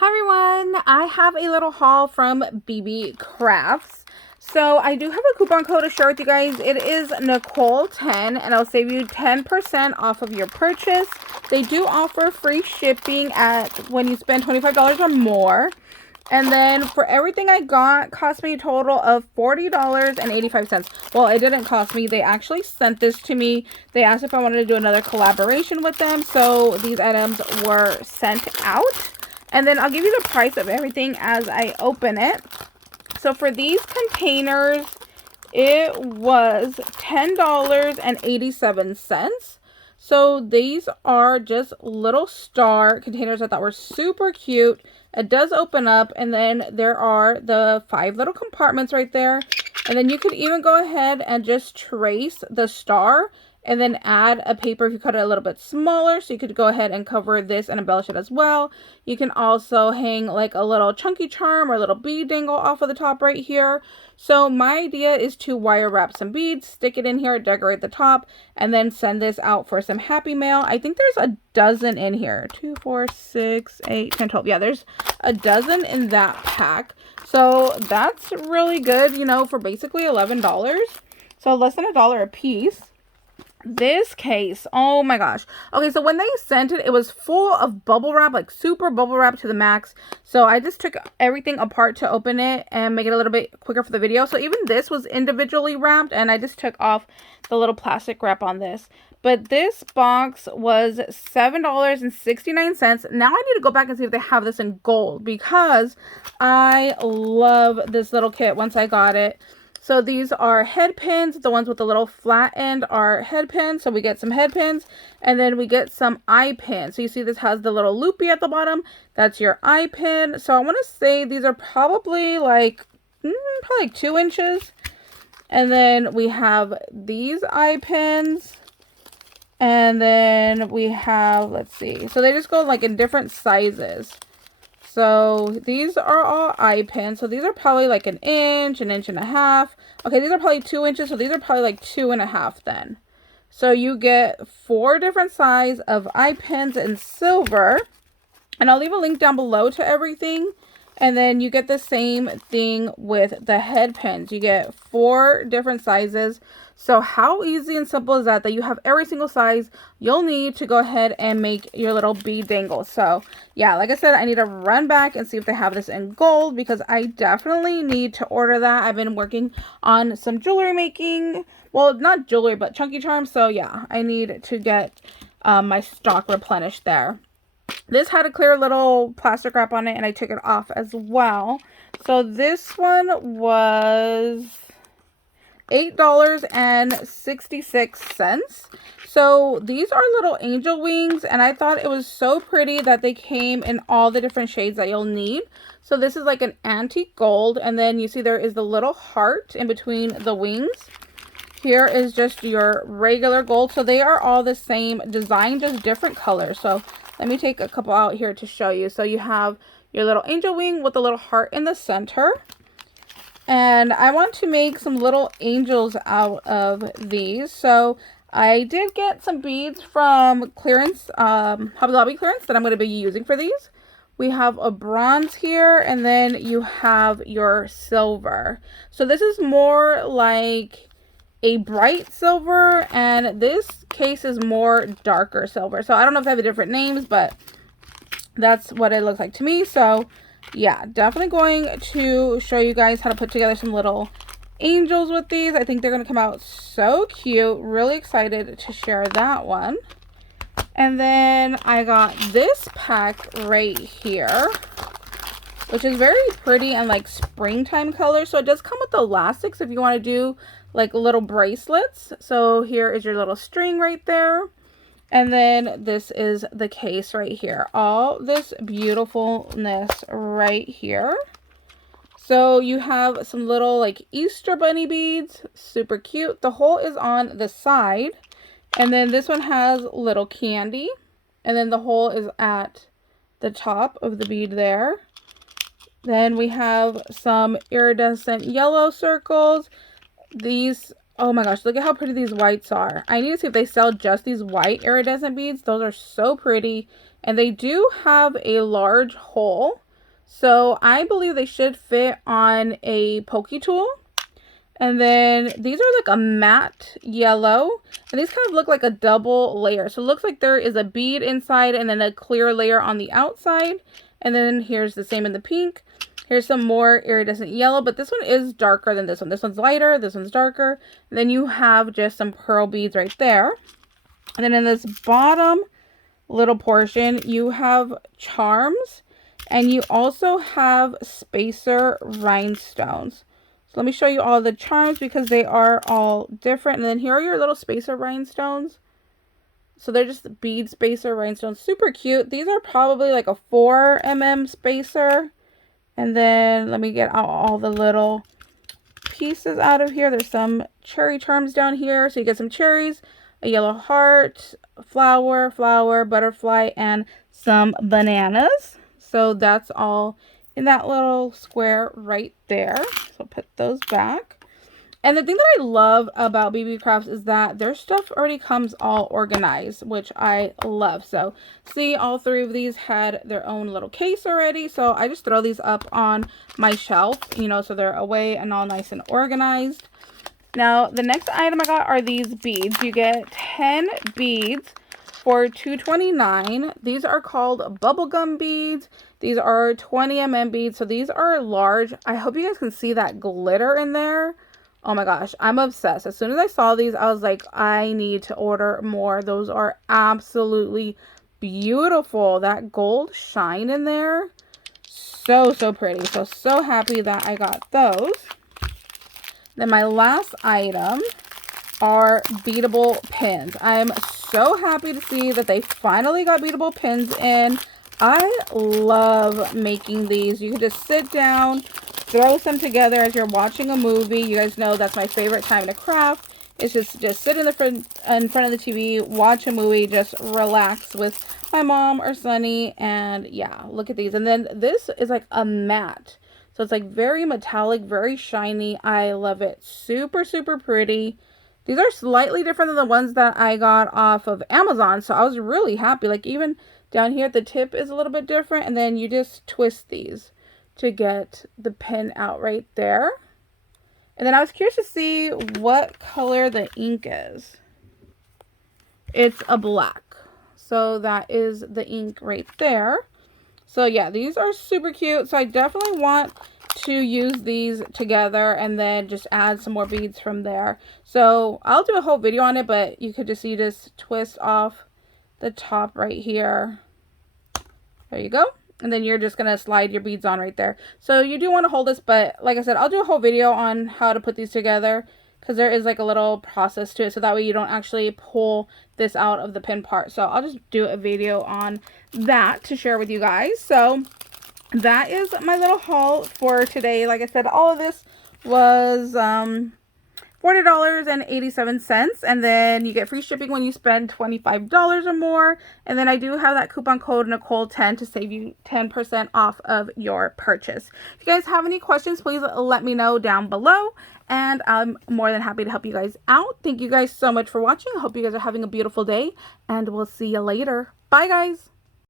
Hi everyone, I have a little haul from BeeBeeCrafts. So I do have a coupon code to share with you guys. It is Nicole10 and it'll save you 10% off of your purchase. They do offer free shipping when you spend $25 or more. And then for everything I got, cost me a total of $40.85. Well, it didn't cost me. They actually sent this to me. They asked if I wanted to do another collaboration with them. So these items were sent out. And then I'll give you the price of everything as I open it. So for these containers, it was $10.87. So these are just little star containers I thought were super cute. It does open up, and then there are the 5 little compartments right there. And then you could even go ahead and just trace the star and then add a paper if you cut it a little bit smaller. So you could go ahead and cover this and embellish it as well. You can also hang like a little chunky charm or a little bead dangle off of the top right here. So my idea is to wire wrap some beads, stick it in here, decorate the top, and then send this out for some happy mail. I think there's a dozen in here. 2, 4, 6, 8, 10, 12. Yeah, there's a dozen in that pack. So that's really good, you know, for basically $11. So less than $1 a piece. This case, oh my gosh. Okay, so when they sent it, it was full of bubble wrap, like super bubble wrap to the max. So I just took everything apart to open it and make it a little bit quicker for the video. So even this was individually wrapped, and I just took off the little plastic wrap on this. But this box was $7.69. Now I need to go back and see if they have this in gold, because I love this little kit once I got it. So these are head pins. The ones with the little flat end are head pins. So we get some head pins, and then we get some eye pins. So you see this has the little loopy at the bottom. That's your eye pin. So I want to say these are probably like 2 inches. And then we have these eye pins. And then we have, let's see. So they just go like in different sizes. So these are all eye pins. So these are probably like an inch and a half. Okay, these are probably 2 inches. So these are probably like 2.5 then. So you get 4 different sizes of eye pins in silver. And I'll leave a link down below to everything. And then you get the same thing with the head pins. You get 4 different sizes. So how easy and simple is that you have every single size you'll need to go ahead and make your little bead dangle. So yeah, like I said, I need to run back and see if they have this in gold, because I definitely need to order that. I've been working on some jewelry making. Well, not jewelry, but chunky charms. So yeah, I need to get my stock replenished there. This had a clear little plastic wrap on it, and I took it off as well. So this one was $8.66. So these are little angel wings, and I thought it was so pretty that they came in all the different shades that you'll need. So this is like an antique gold, and then you see there is the little heart in between the wings. Here is just your regular gold. So they are all the same design, just different colors. So let me take a couple out here to show you. So you have your little angel wing with a little heart in the center. And I want to make some little angels out of these. So I did get some beads from clearance, Hobby Lobby clearance, that I'm going to be using for these. We have a bronze here, and then you have your silver. So this is more like a bright silver, and this case is more darker silver. So I don't know if they have different names, but that's what it looks like to me. So yeah, definitely going to show you guys how to put together some little angels with these. I think they're going to come out so cute. Really excited to share that one. And then I got this pack right here, which is very pretty and like springtime color. So it does come with elastics if you want to do like little bracelets. So here is your little string right there. And then this is the case right here. All this beautifulness right here. So you have some little like Easter bunny beads. Super cute. The hole is on the side. And then this one has little candy. And then the hole is at the top of the bead there. Then we have some iridescent yellow circles. These, oh my gosh, look at how pretty these whites are. I need to see if they sell just these white iridescent beads. Those are so pretty. And they do have a large hole. So I believe they should fit on a pokey tool. And then these are like a matte yellow, and these kind of look like a double layer. So it looks like there is a bead inside and then a clear layer on the outside. And then here's the same in the pink. Here's some more iridescent yellow, but this one is darker than this one. This one's lighter, this one's darker. And then you have just some pearl beads right there. And then in this bottom little portion, you have charms, and you also have spacer rhinestones. So let me show you all the charms because they are all different. And then here are your little spacer rhinestones. So they're just bead spacer rhinestones. Super cute. These are probably like a 4mm spacer. And then let me get out all the little pieces out of here. There's some cherry charms down here. So you get some cherries, a yellow heart, flower, butterfly, and some bananas. So that's all in that little square right there. So put those back. And the thing that I love about BeeBeeCraft is that their stuff already comes all organized, which I love. So see, all three of these had their own little case already. So I just throw these up on my shelf, you know, so they're away and all nice and organized. Now, the next item I got are these beads. You get 10 beads for $2.29. These are called bubblegum beads. These are 20mm beads, so these are large. I hope you guys can see that glitter in there. Oh my gosh, I'm obsessed. As soon as I saw these, I was like, I need to order more. Those are absolutely beautiful. That gold shine in there, so pretty. So happy that I got those. Then my last item are beadable pins. I'm so happy to see that they finally got beadable pins in. I love making these. You can just sit down, throw some together as you're watching a movie. You guys know that's my favorite time to craft. It's just sit in front of the TV, watch a movie, just relax with my mom or Sunny, and yeah, look at these. And then this is like a matte. So it's like very metallic, very shiny. I love it. Super pretty. These are slightly different than the ones that I got off of Amazon. So I was really happy. Like even down here, the tip is a little bit different. And then you just twist these to get the pin out right there. And then I was curious to see what color the ink is. It's a black. So that is the ink right there. So yeah, these are super cute. So I definitely want to use these together and then just add some more beads from there. So I'll do a whole video on it, but you could just see this twist off the top right here. There you go. And then you're just going to slide your beads on right there. So you do want to hold this, but like I said, I'll do a whole video on how to put these together because there is like a little process to it. So that way you don't actually pull this out of the pin part. So I'll just do a video on that to share with you guys. So that is my little haul for today. Like I said, all of this was $40.87, and then you get free shipping when you spend $25 or more. And then I do have that coupon code Nicole10 to save you 10% off of your purchase. If you guys have any questions, please let me know down below, and I'm more than happy to help you guys out. Thank you guys so much for watching. I hope you guys are having a beautiful day, and we'll see you later. Bye guys.